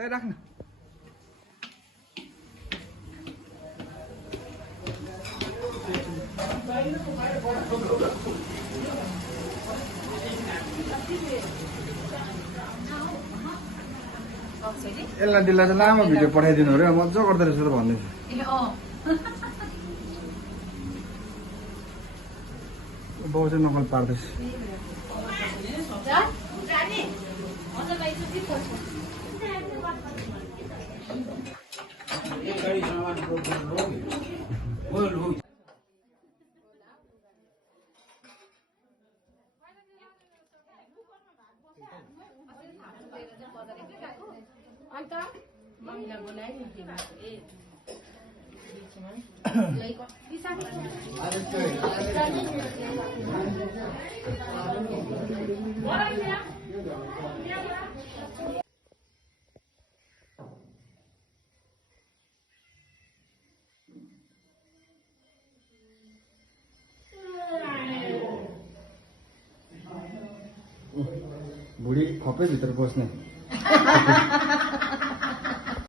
त्यही राख्न यसलाई दिल्लाई चाहिँ लामो भिडियो पठाइदिनु अरे मजा गर्दो रहेछ त भन्दैछ बाउ चाहिँ नकल पार्दैछ अन्त मम्मीलाई बोलाए नि बुढी खपै भित्र बस्ने